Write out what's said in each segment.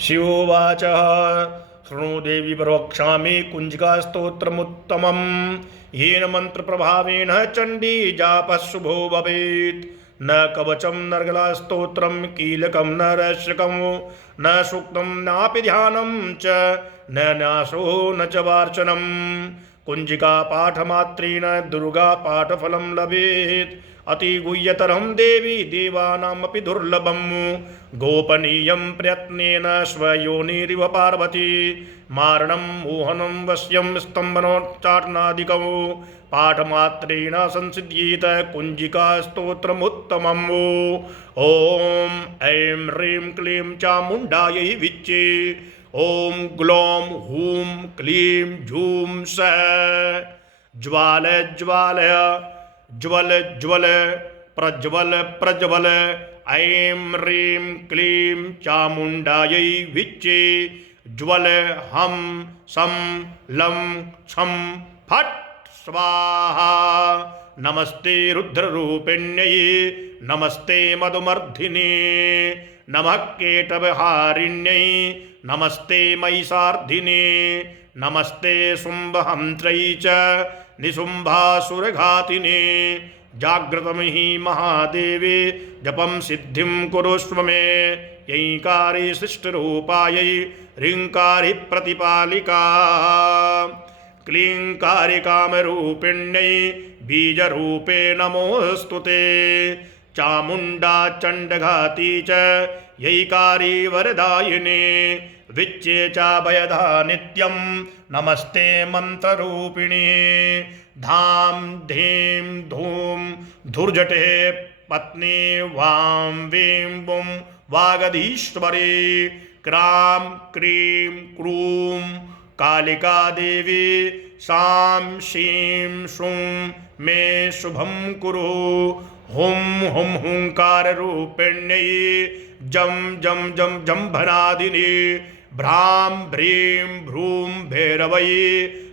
शिवोवाच शृणु देवी प्रवक्ष्यामि कुञ्जिकास्तोत्रमुत्तमम् येन मन्त्रप्रभावेण चण्डी जापः शुभो भवेत्। न कवचं नर्गलास्तोत्रं कीलकं न रक्षकं न सूक्तं नापि ध्यानं च न न्यासो न च वार्चनं। कुञ्जिका पाठमात्रेण दुर्गा पाठफलं लभेत्। अतिगुह्यतरं देवी देवानामपि दुर्लभं गोपनीयं प्रयत्नेन स्वयोनिरिव पार्वती। मारणं मोहनं वश्यं स्तम्भनोच्चाटनादिकं पाठमात्रेण संसिद्ध्येत कुञ्जिकास्तोत्रमुत्तमम्। ॐ ऐं ह्रीं क्लीं चामुण्डायै विच्चे। ॐ ग्लौं हूं क्लीं झूं सः ज्वाल ज्वालय ज्वल ज्वल प्रज्वल प्रज्वल। ऐं ह्रीं क्लीं चामुण्डायै विच्चे। ज्वल हम सं लं छं फट् स्वाहा। नमस्ते रुद्ररूपिण्यै नमस्ते मधुमर्धिने नमः केटवहारिण्यै नमस्ते महिषार्धिने नमस्ते शुम्भहन्त्रै च निशुम्भासुरघातिने। जाग्रतं हि महादेवे जपं सिद्धिं कुरुष्व मे। यैंकारि सृष्टिरूपायै ह्रींकारि प्रतिपालिका क्लींकारि कामरूपिण्यै बीजरूपे नमोऽस्तु ते। चामुण्डा चण्डघाती च यैकारी वरदायिने विच्चे चाभयदा नित्यं नमस्ते मन्त्ररूपिणे। धां धीं धूं धुर्जटे पत्नी वां वीं बुं वागधीश्वरी। क्रां क्रीं क्रूं कालिका देवी सां शीं शूं मे शुभं कुरु। हुं हुं हुंकाररूपिण्यै जं जं जं जम्भनादिनी भ्रां भ्रीं भ्रूं भैरवै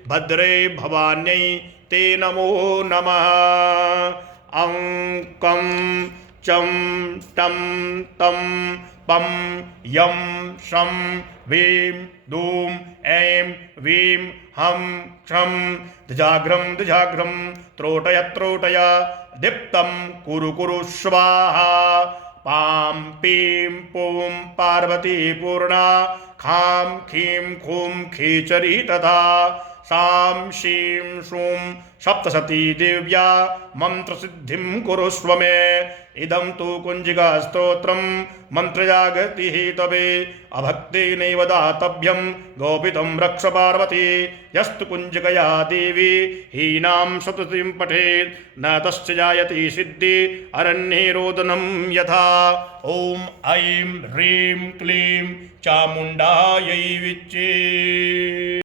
भद्रै भवान्यै ते नमो नमः। अं कं चं टं तं पं यं शं वीं दूं ऐं वीं हं क्षं दजाग्रं दजाग्रं त्रोटय त्रोटय दीप्तं कुरु कुरु स्वाहा। पां पीं पूं पार्वती पूर्णा खां खीं खूं खीचरी तथा सां शीं शूं सप्तशती देव्या मन्त्रसिद्धिं कुरुष्व मे। इदं तु कुञ्जिकास्तोत्रं मन्त्रजागतिः तवे अभक्तेनैव दातव्यं गोपितं रक्ष पार्वती। यस्तु कुञ्जिकया देवी हीनां सततिं पठेत् न तस्य जायते सिद्धि अरण्ये रोदनं यथा। ॐ ऐं ह्रीं क्लीं चामुण्डायै विच्चे।